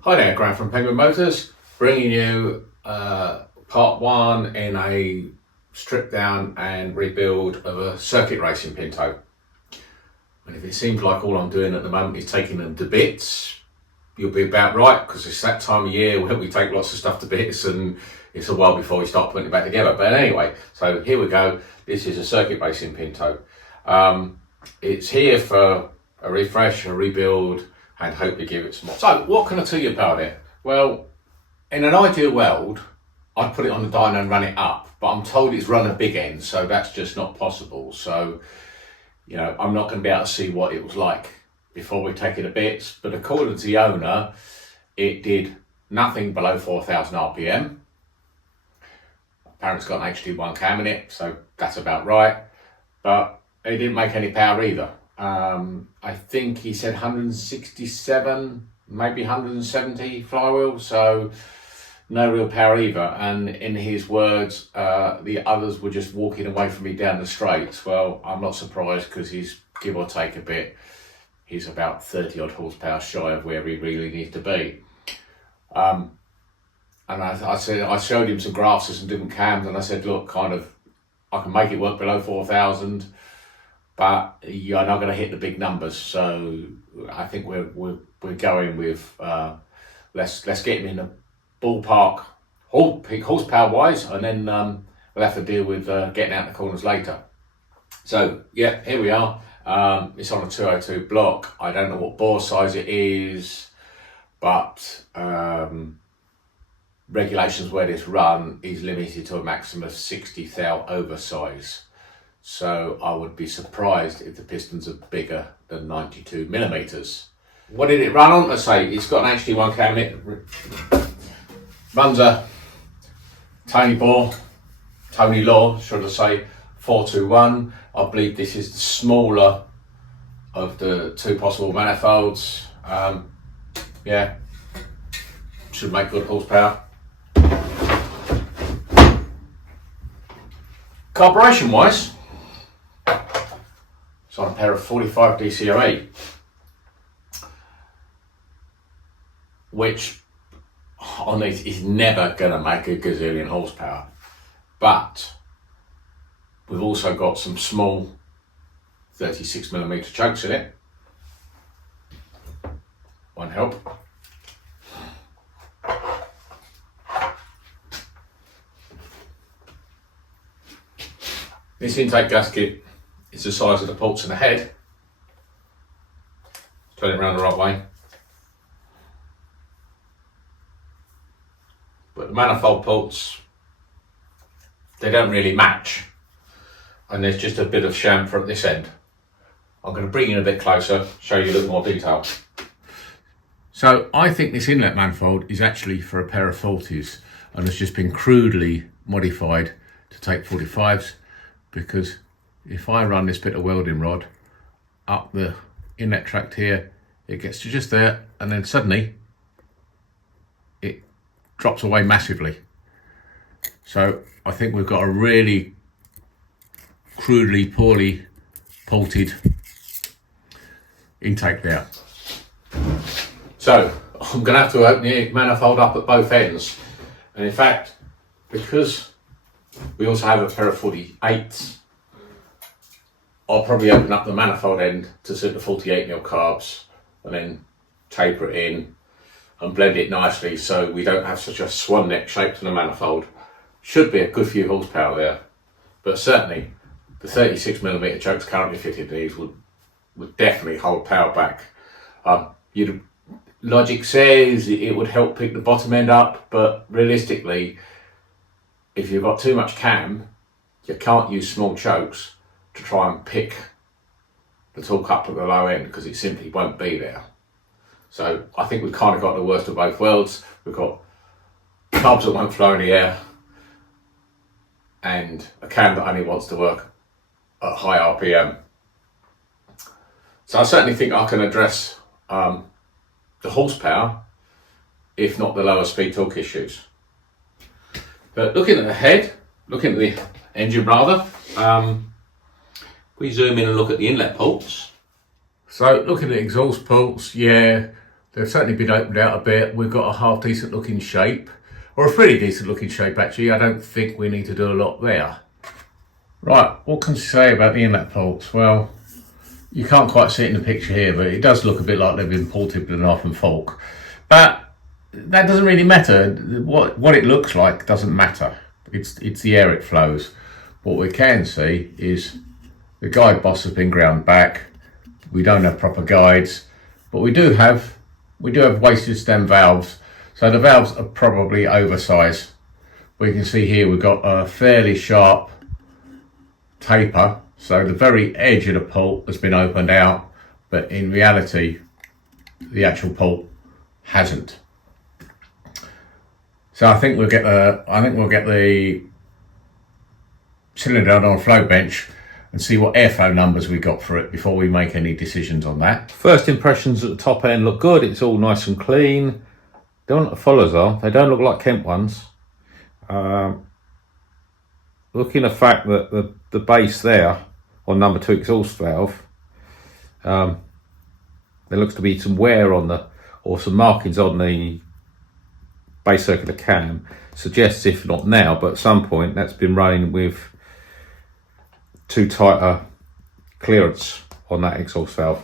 Hi there, Grant from Penguin Motors, bringing you part one in a strip down and rebuild of a circuit racing Pinto. And if it seems like all I'm doing at the moment is taking them to bits, you'll be about right, because it's that time of year where we take lots of stuff to bits and it's a while before we start putting it back together. But anyway, so here we go. This is a circuit racing Pinto. It's here for a refresh, a rebuild, and hopefully give it some more. So what can I tell you about it? Well, in an ideal world, I'd put it on the dyno and run it up, but I'm told it's run a big end, so that's just not possible. So, you know, I'm not going to be able to see what it was like before we take it to bits, but according to the owner, it did nothing below 4,000 RPM. Apparently it's got an HD1 cam in it, so that's about right, but it didn't make any power either. I think he said 167, maybe 170 flywheel, so no real power either. And in his words, the others were just walking away from me down the straights. Well, I'm not surprised, because he's, give or take a bit, he's about 30 odd horsepower shy of where he really needs to be. And I showed him some graphs of some different cams, and I said, look, I can make it work below 4,000. But you're not going to hit the big numbers, so I think we're going with let's get him in the ballpark, horsepower wise, and then we'll have to deal with getting out the corners later. So yeah, here we are. It's on a 202 block. I don't know what bore size it is, but regulations where this run is limited to a maximum of 60 thou oversize. So I would be surprised if the pistons are bigger than 92 millimeters. What did it run on? Let's say it's got an HD1 cam in it. Runs a Tony Law, should I say, 421. I believe this is the smaller of the two possible manifolds. Yeah, should make good horsepower. Carburation wise, it's on a pair of 45 DCOE, which on these is never going to make a gazillion horsepower. But we've also got some small 36mm chokes in it. Won't help. This intake gasket is the size of the ports in the head. Turn it around the right way. But the manifold ports, they don't really match. And there's just a bit of chamfer at this end. I'm going to bring you in a bit closer, show you a little more detail. So I think this inlet manifold is actually for a pair of 40s, and it's just been crudely modified to take 45s, because if I run this bit of welding rod up the inlet tract here, it gets to just there, and then suddenly it drops away massively. So I think we've got a really crudely, poorly ported intake there. So I'm going to have to open the manifold up at both ends. And in fact, because we also have a pair of 48s, I'll probably open up the manifold end to suit the 48mm carbs, and then taper it in and blend it nicely so we don't have such a swan neck shape to the manifold. Should be a good few horsepower there, but certainly the 36mm chokes currently fitted in these would definitely hold power back. Logic says it would help pick the bottom end up, but realistically, if you've got too much cam, you can't use small chokes to try and pick the torque up at the low end, because it simply won't be there. So I think we've kind of got the worst of both worlds. We've got carbs that won't flow in the air, and a cam that only wants to work at high RPM. So I certainly think I can address the horsepower, if not the lower speed torque issues. But looking at the head, looking at the engine rather, we zoom in and look at the inlet ports. So looking at the exhaust ports, yeah, They've certainly been opened out a bit. We've got a half decent looking shape, or a pretty decent looking shape actually. I don't think we need to do a lot there. Right, what can you say about the inlet ports? Well, you can't quite see it in the picture here, but it does look a bit like they've been ported with a knife and fork. But that doesn't really matter. What it looks like doesn't matter. It's the air it flows. What we can see is the guide boss has been ground back. We don't have proper guides, but we do have wasted stem valves. So the valves are probably oversized. We can see here we've got a fairly sharp taper. So the very edge of the port has been opened out, but in reality, the actual port hasn't. So I think we'll get the cylinder on a float bench and see what airflow numbers we got for it before we make any decisions on that. First impressions at the top end look good. It's all nice and clean. Don't look the fullers are. They don't look like Kemp ones. Looking at the fact that the base there on number 2 exhaust valve, there looks to be some wear on or some markings on the base circular cam. Suggests, if not now, but at some point, that's been running with too tight a clearance on that exhaust valve.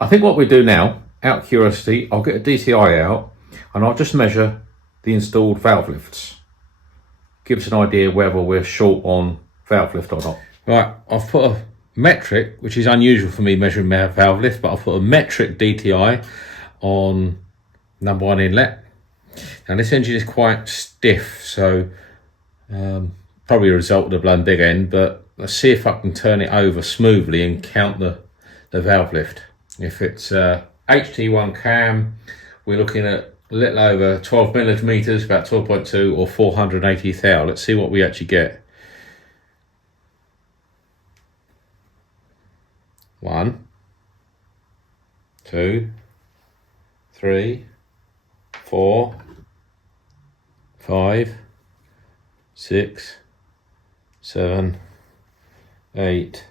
I think what we do now, out of curiosity, I'll get a DTI out and I'll just measure the installed valve lifts. Give us an idea whether we're short on valve lift or not. Right, I've put a metric, which is unusual for me measuring my valve lift, but I've put a metric DTI on number 1 inlet. Now this engine is quite stiff, so probably a result of the blown big end, but let's see if I can turn it over smoothly and count the valve lift. If it's HT1 cam, we're looking at a little over 12 millimeters, about 12.2 or 480 thou. Let's see what we actually get. 1, 2, 3, 4, 5, 6, 7, 8,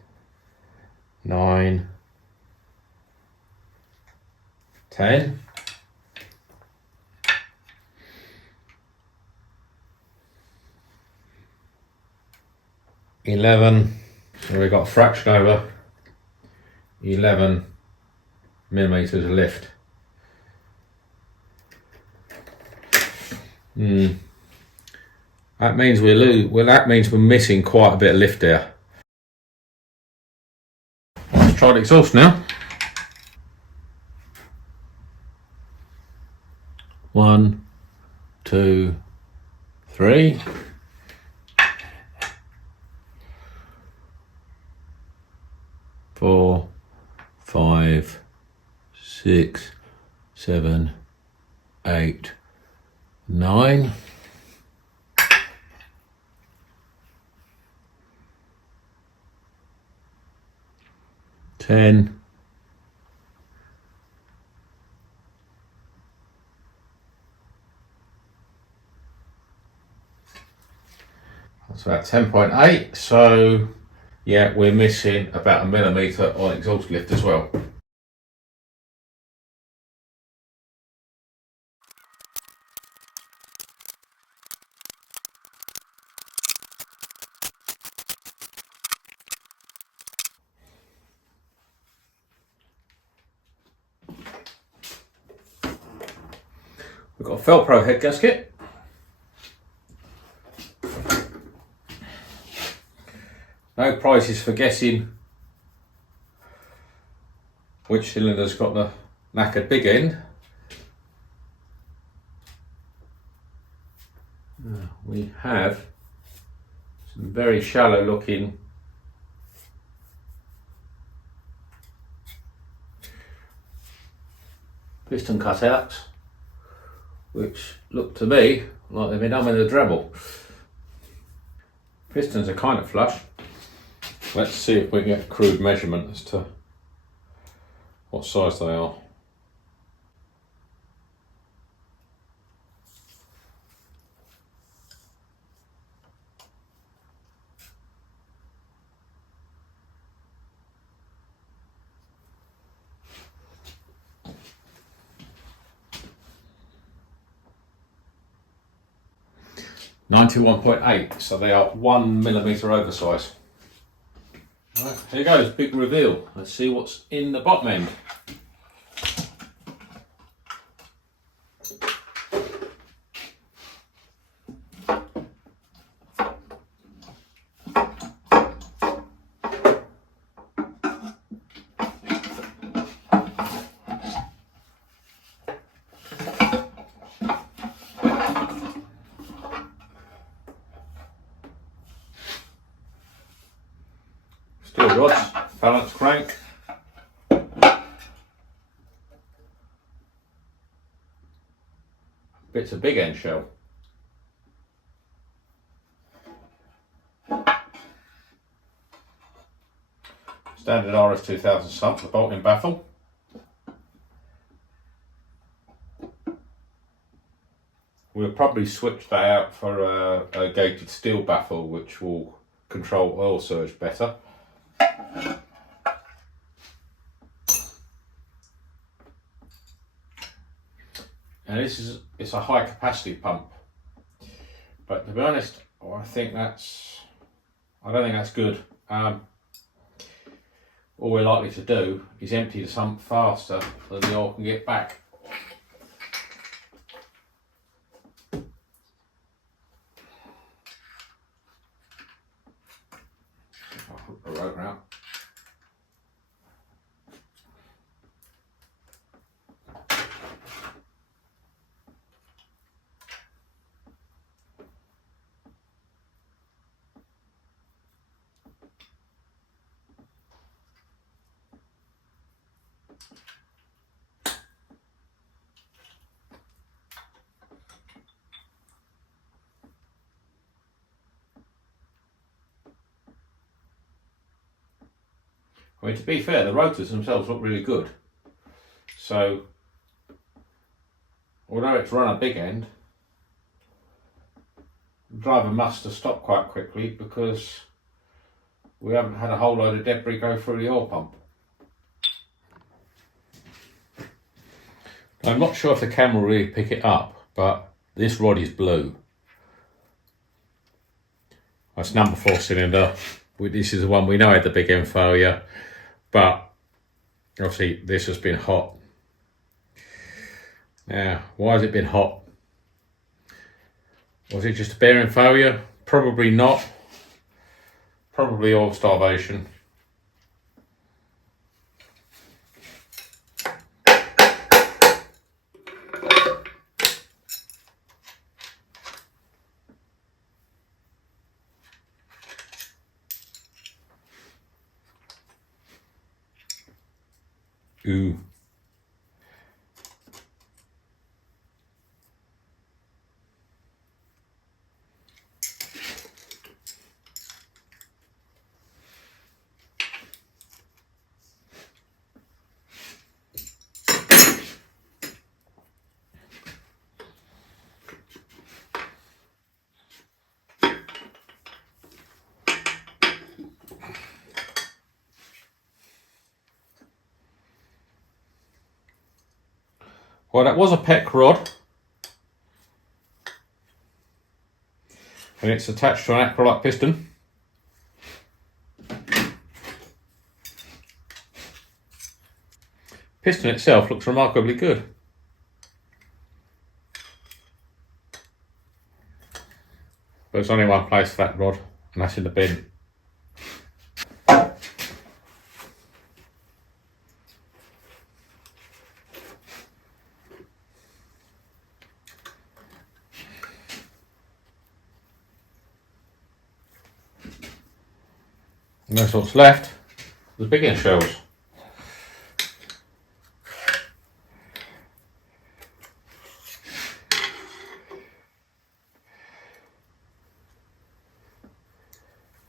9, 10. 11. So we've got a fraction over 11 millimeters of lift. That means we're missing quite a bit of lift there. Let's try the exhaust now. 1, 2, 3. 4, 5, 6, 7, 8, 9. 10. That's about 10.8. So yeah, we're missing about 1 millimeter on exhaust lift as well. We've got a Felpro head gasket. No prizes for guessing which cylinder's got the knackered big end. We have some very shallow looking piston cutouts, which look to me like they've been done with a Dremel. Pistons are kind of flush. Let's see if we can get a crude measurement as to what size they are. 91.8, so they are 1mm oversize. Right, here goes, big reveal. Let's see what's in the bottom end. Steel rods, balance crank. Bits of big end shell. Standard RS2000 sump, the bolting baffle. We'll probably switch that out for a gated steel baffle, which will control oil surge better. And it's a high capacity pump, but to be honest, I don't think that's good. All we're likely to do is empty the sump faster than the oil can get back. I'll hook the rotor out. I mean, to be fair, the rotors themselves look really good. So, although it's run a big end, the driver must have stopped quite quickly because we haven't had a whole load of debris go through the oil pump. I'm not sure if the camera will really pick it up, but this rod is blue. That's number 4 cylinder. This is the one we know had the big end failure, but obviously this has been hot. Now, why has it been hot? Was it just a bearing failure? Probably not. Probably oil starvation. Ooh. Well, that was a PEC rod, and it's attached to an acrylite piston. Piston itself looks remarkably good. But there's only one place for that rod, and that's in the bin. And that's what's left, the big end shells.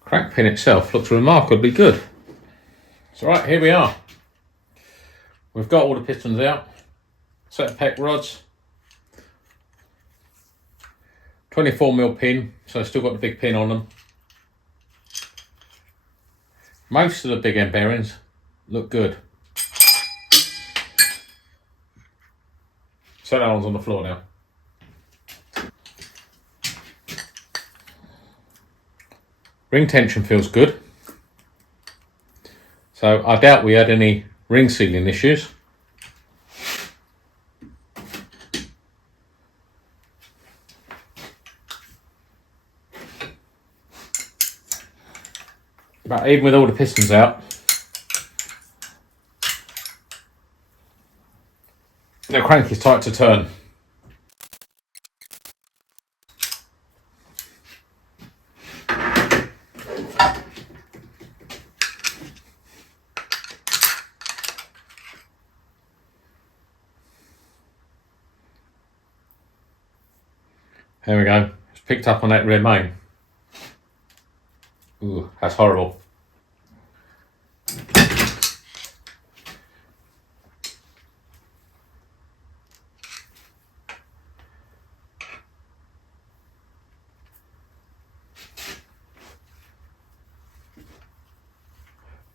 Crank pin itself looks remarkably good. So right, here we are. We've got all the pistons out, set of PEC rods, 24mm pin, so still got the big pin on them. Most of the big end bearings look good. So that one's on the floor now. Ring tension feels good. So I doubt we had any ring sealing issues. But even with all the pistons out, the crank is tight to turn. There we go. It's picked up on that rear main. Ooh, that's horrible.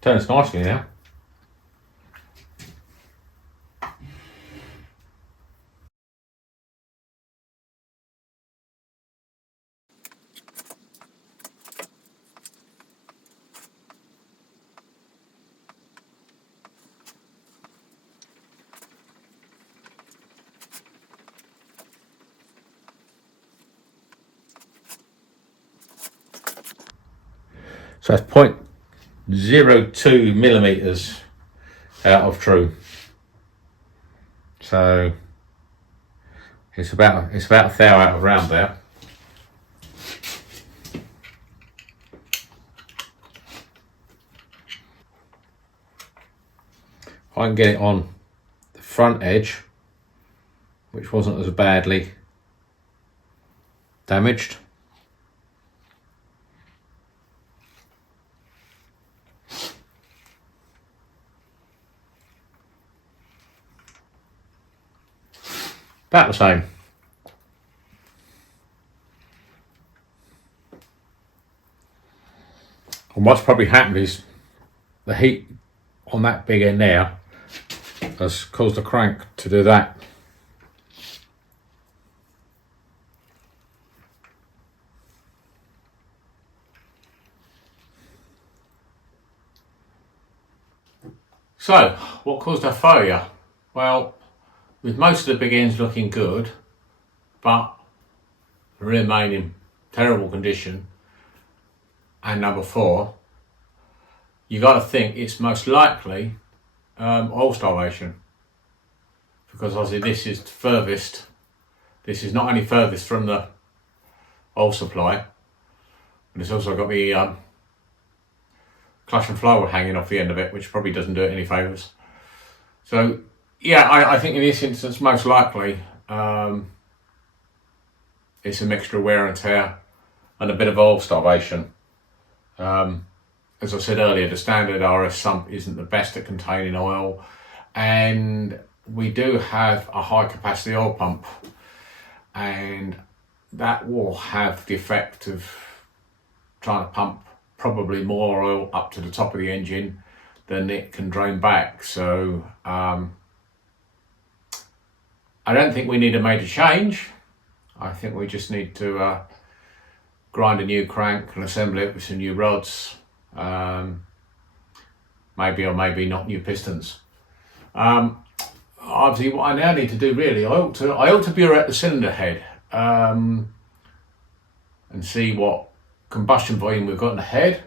Turns nicely now. So that's 0.02 millimeters out of true. So it's about a thou out of round there. I can get it on the front edge, which wasn't as badly damaged. About the same. And what's probably happened is the heat on that big end there has caused the crank to do that. So, what caused our failure? Well, with most of the big ends looking good, but the rear main in terrible condition, and number 4, you got to think it's most likely oil starvation, because obviously this is furthest. This is not only furthest from the oil supply, but it's also got the clutch and flywheel hanging off the end of it, which probably doesn't do it any favours. So yeah, I think in this instance most likely it's a mixture of wear and tear and a bit of oil starvation. As I said earlier, the standard RS sump isn't the best at containing oil, and we do have a high capacity oil pump, and that will have the effect of trying to pump probably more oil up to the top of the engine than it can drain back. So I don't think we need a major change. I think we just need to grind a new crank and assemble it with some new rods, maybe or maybe not new pistons. Obviously what I now need to do really, I ought to be at the cylinder head and see what combustion volume we've got in the head,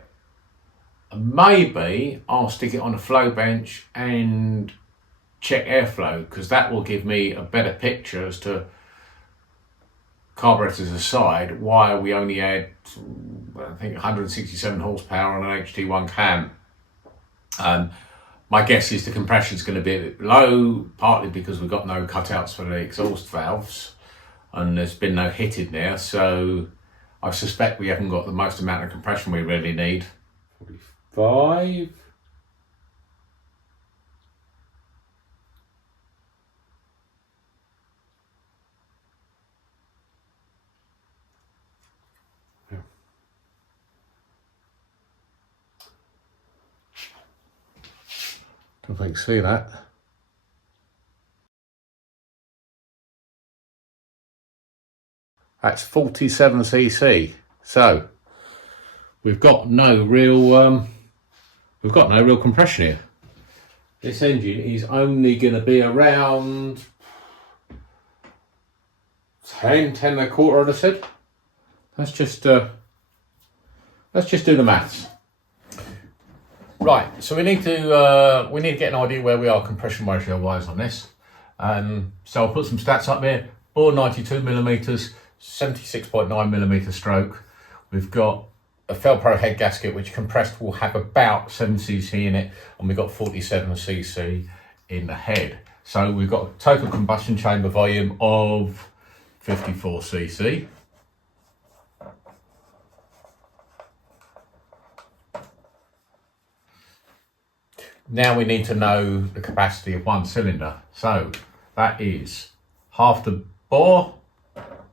and maybe I'll stick it on a flow bench and check airflow, because that will give me a better picture as to, carburetors aside, why we only had I think 167 horsepower on an HT1 cam. My guess is the compression is going to be a bit low, partly because we've got no cutouts for the exhaust valves and there's been no hit in there, so I suspect we haven't got the most amount of compression we really need. 45. Don't think you see that. That's 47cc. So we've got no real compression here. This engine is only going to be around 10 and a quarter, I'd have said. Let's just do the maths. Right, so we need to get an idea where we are compression ratio wise on this. So I'll put some stats up there. Bore 92 millimeters, 76.9 millimeter stroke. We've got a Felpro head gasket which compressed will have about 7cc in it, and we've got 47cc in the head. So we've got a total combustion chamber volume of 54cc. Now we need to know the capacity of one cylinder. So that is half the bore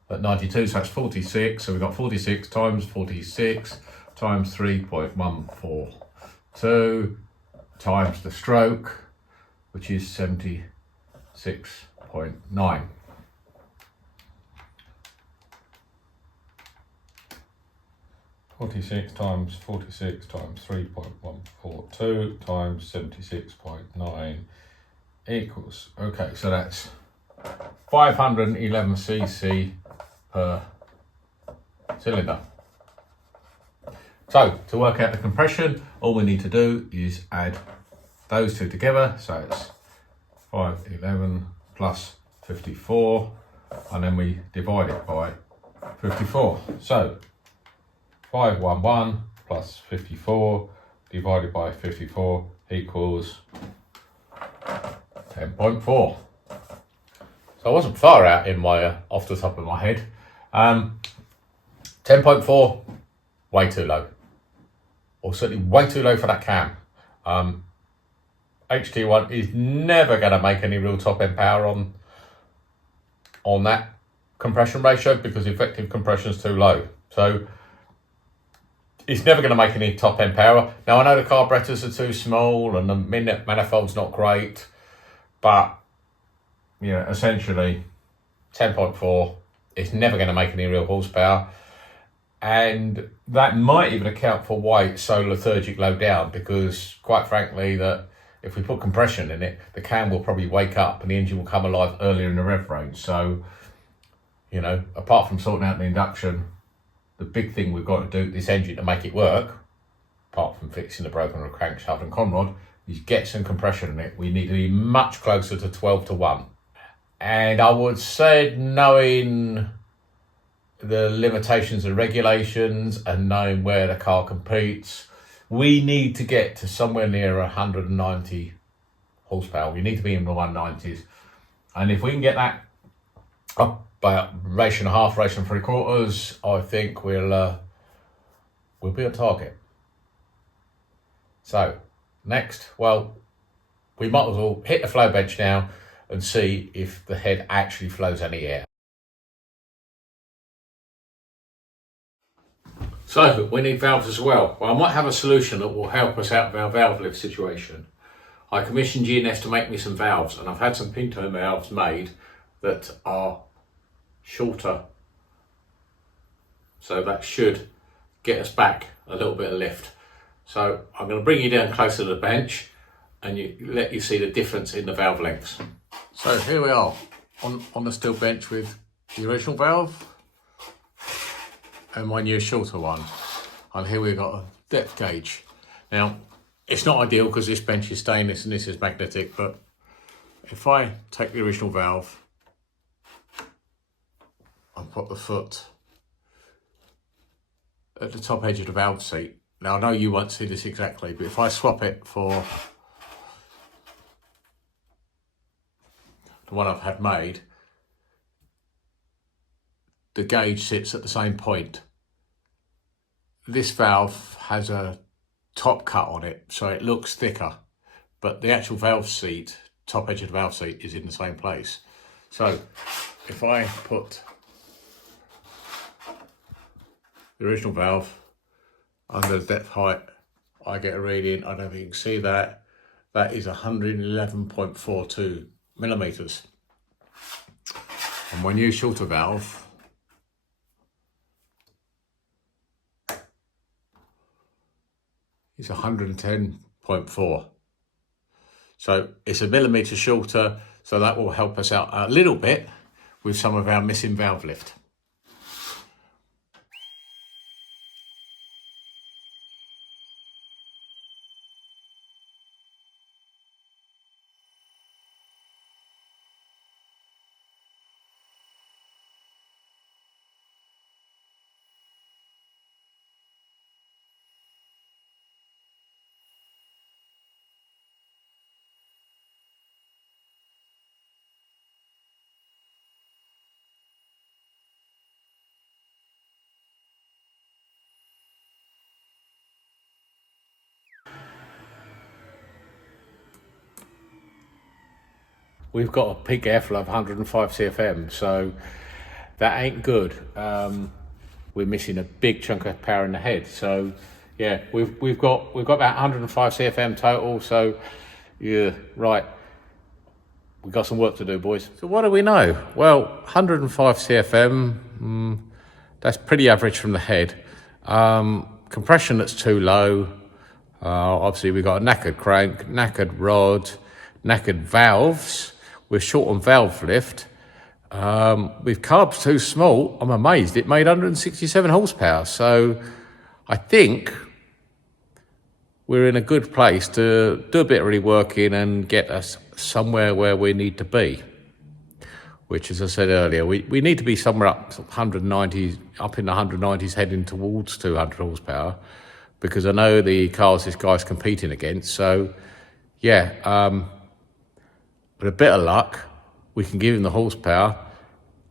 at 92, so that's 46. So we've got 46 times 46 times 3.142 times the stroke, which is 76.9. (46 times 46 times 3.142 times 76.9 equals). Okay, so that's 511cc per cylinder. So to work out the compression, all we need to do is add those two together. So it's 511 plus 54, and then we divide it by 54. So 511 plus 54 divided by 54 equals 10.4. So I wasn't far out in my off the top of my head. 10.4, way too low, or certainly way too low for that cam. HT1 is never going to make any real top end power on that compression ratio because effective compression is too low. So it's never going to make any top end power. Now I know the carburetors are too small and the manifold's not great, but you know, essentially 10.4 is never going to make any real horsepower, and that might even account for why it's so lethargic low down, because quite frankly that if we put compression in it, the cam will probably wake up and the engine will come alive earlier in the rev range. So, you know, apart from sorting out the induction, the big thing we've got to do this engine to make it work, apart from fixing the broken crankshaft and conrod, is get some compression in it. We need to be much closer to 12:1. And I would say, knowing the limitations and regulations and knowing where the car competes, we need to get to somewhere near 190 horsepower. We need to be in the 190s. And if we can get that up by race and a half, race and 3/4, I think we'll be on target. So next, well, we might as well hit the flow bench now and see if the head actually flows any air. So we need valves as well. Well, I might have a solution that will help us out with our valve lift situation. I commissioned GNS to make me some valves, and I've had some Pinto valves made that are shorter, so that should get us back a little bit of lift. So I'm going to bring you down closer to the bench and let you see the difference in the valve lengths. So here we are on the steel bench with the original valve and my new shorter one, and here we've got a depth gauge. Now it's not ideal because this bench is stainless and this is magnetic, but if I take the original valve and put the foot at the top edge of the valve seat. Now I know you won't see this exactly, but if I swap it for the one I've had made, the gauge sits at the same point. This valve has a top cut on it, so it looks thicker, but the actual valve seat, top edge of the valve seat, is in the same place. So if I put the original valve under the depth height, I get a reading. I don't know if you can see that. That is 111.42 millimeters. And my new shorter valve is 110.4. So it's a millimetre shorter, so that will help us out a little bit with some of our missing valve lift. We've got a peak airflow of 105 CFM, so that ain't good. We're missing a big chunk of power in the head. So yeah, we've got about 105 CFM total. So yeah, right. We've got some work to do, boys. So what do we know? Well, 105 CFM, that's pretty average from the head. Compression that's too low. Obviously we've got a knackered crank, knackered rod, knackered valves. We're short on valve lift. With carbs too small, I'm amazed it made 167 horsepower. So I think we're in a good place to do a bit of reworking and get us somewhere where we need to be. Which, as I said earlier, we need to be somewhere up 190, up in the 190s, heading towards 200 horsepower, because I know the cars this guy's competing against. So yeah, with a bit of luck, we can give him the horsepower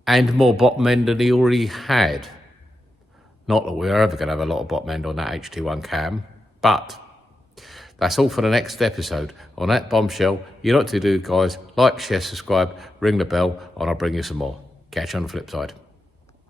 and more bottom end than he already had. Not that we're ever going to have a lot of bottom end on that HT1 cam, but that's all for the next episode. On that bombshell, you know what to do, guys. Like, share, subscribe, ring the bell, and I'll bring you some more. Catch you on the flip side.